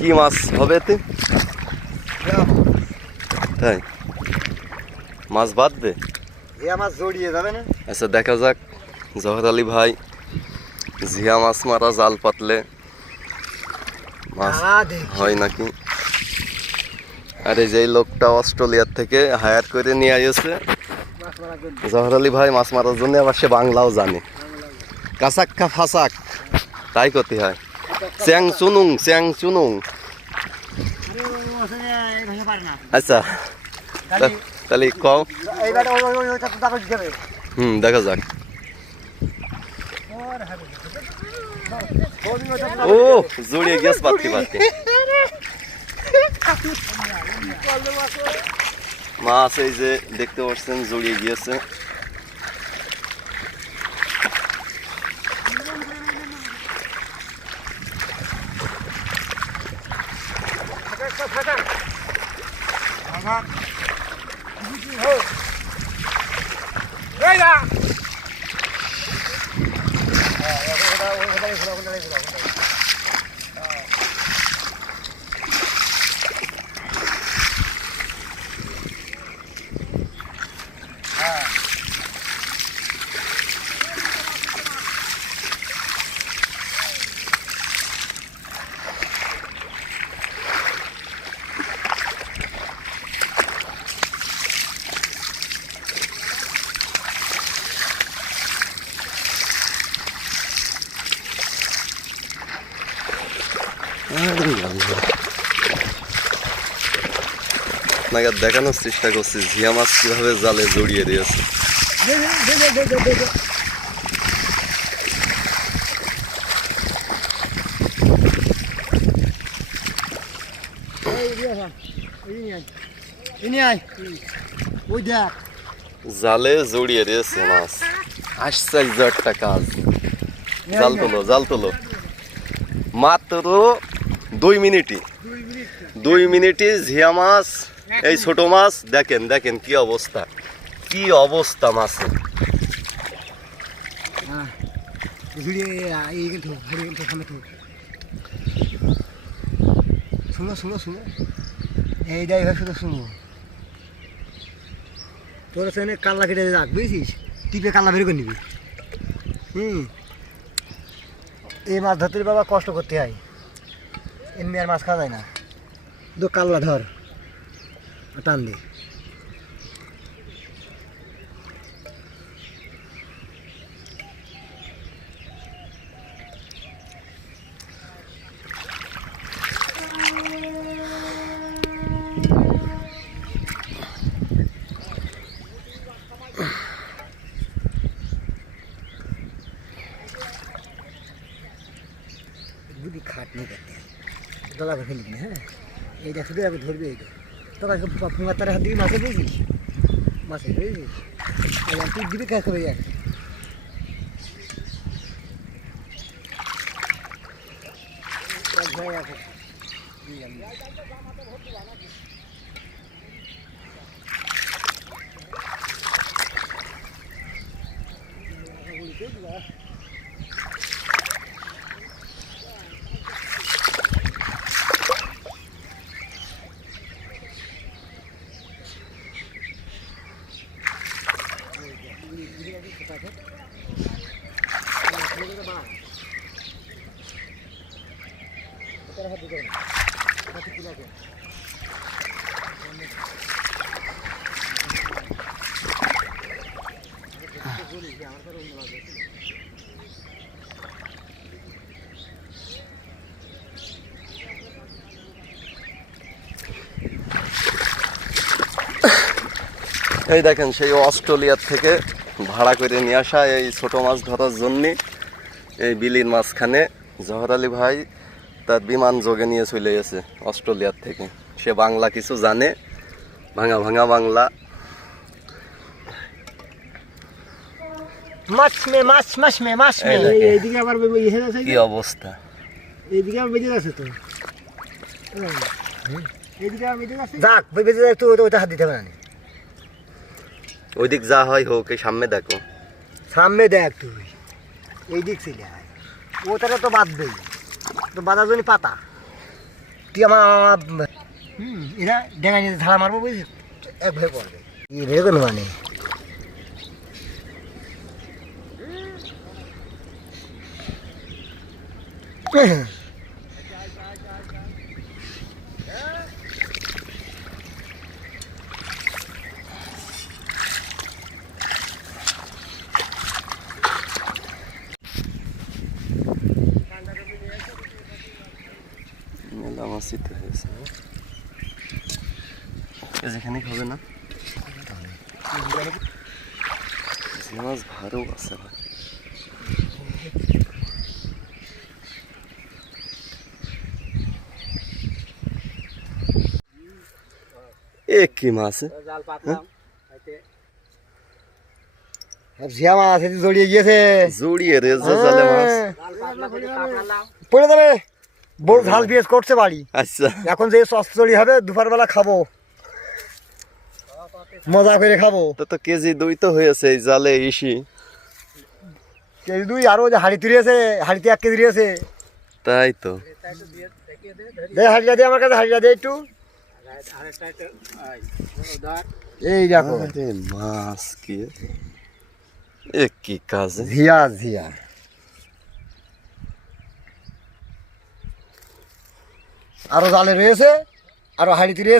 কি মাছ হবে এতে? তাই? মাছ বাঁধবে জড়িয়ে যাবে না? আচ্ছা দেখা যাক। জহর আলী ভাই জিয়া মাছ মারা জাল পাতলে মাছ হয় নাকি? আরে এই যে লোকটা অস্ট্রেলিয়ার থেকে হায়ার করে নিয়ে আসছে জহর আলী ভাই মাছ মারার জন্য আবার সে বাংলাও জানে। কাসাক্কা ফাসাক তাই করতে হয়। চ্যাং চুনুং চ্যাং চুনুং আরে ওই মাছ এই ভাষা পারে না আচ্ছা। তা- তাহলে কও। এই বাটা ওই ওই ওইটা তো দাবি দিতে হুম দেখা যাক। ও জড়িয়ে গেছ পাততে পাততে মাছ এই যে দেখতে পাচ্ছেন জড়িয়ে গিয়েছে। 啊 আপনাকে দেখানোর চেষ্টা করছি ঝিয়া মাছ কীভাবে জালে জড়িয়ে দিয়েছে। জালে জড়িয়ে দিয়েছে মাছ। আসছে আশ্চর্য একটা কাজ। জাল তোলো জাল তোলো। মাত্র দুই মিনিটই। দুই মিনিটই ঝিয়া মাছ এই ছোট মাছ, দেখেন দেখেন কি অবস্থা। কি অবস্থা তো সেখানে কাল্লা কেটে কাল্লা করে নিবি। হুম। এই মাছ ধরতে বাবা কষ্ট করতে হয়। এমনি আর মাছ খাওয়া যায় না। দু কাল্লা ধর। টান দে বুদ্ধি খাটনি করতে দলা করে ফেলবি না হ্যাঁ? এইটা শুধু আগে ধরবি, এইটা। তোকে ফুঙ্গার তারা হাত দিবি মাছে বুঝিস মাছে বুঝিস এবার তুই দিবি কাজ করে এক এক ভাই আছে। দিলাম। এই দেখেন সেই অস্ট্রেলিয়ার থেকে ভাড়া করে নিয়ে আসা এই ছোট মাছ ধরার জন্যে এই বিলির মাঝখানে জহর আলী ভাই তার বিমান যোগে নিয়ে চলে গেছে অস্ট্রেলিয়ার থেকে। সে বাংলা কিছু জানে ভাঙা ভাঙা বাংলা। মাছ মে মাছ মাছ মে মাছ মে। এইদিকে আবার আছে কি অবস্থা? এইদিকে আবার বেজে আছে তো? এইদিকে আবার বেজে আছে যাক বেজে যায় তো ওটা ওটা হাত দিতে হবে না। ওইদিক যা হয় হোক, এই সামনে দেখো। সামনে দেখ তুই। এই দিক ছিল ও তারা তো বাঁধবেই। তো বাঁধার জন্য পাতা। তুই আমার হুম, এরা ডেঙ্গা নিয়ে ধারা মারবো বুঝলি? এক ভয়ে পড়বে। ই ভেবে কোনো মানে? মেলা মাছই হয়েছে যেখানে হবে না? মাছ ভালো আছে না এ কি মাছ ঝিয়া মাছ জড়িয়ে গিয়েছে। জড়িয়ে রে জালে মাছ। হ্যাঁ। পড়ে যাবে। বউ ঝাল বিয়েস করছে বাড়ি। আচ্ছা। এখন যে চচ্চড়ি হবে দুপুরবেলা খাব। মজা করে খাব। তো তো কেজি দুই তো হয়েছে এই জালে ইসি। কেজি দুই আরও যে হাড়ি তুলিয়েছে হাড়িতে এক কেজি দিয়েছে তাই তো। দে হাড়িটা দে আমার কাছে হাড়িটা দে একটু। এই দেখো। মাছ কি? এ কি কাজ? ঝিয়া ঝিয়া আরও জালে রয়েছে আরও হাড়িতে রয়েছে।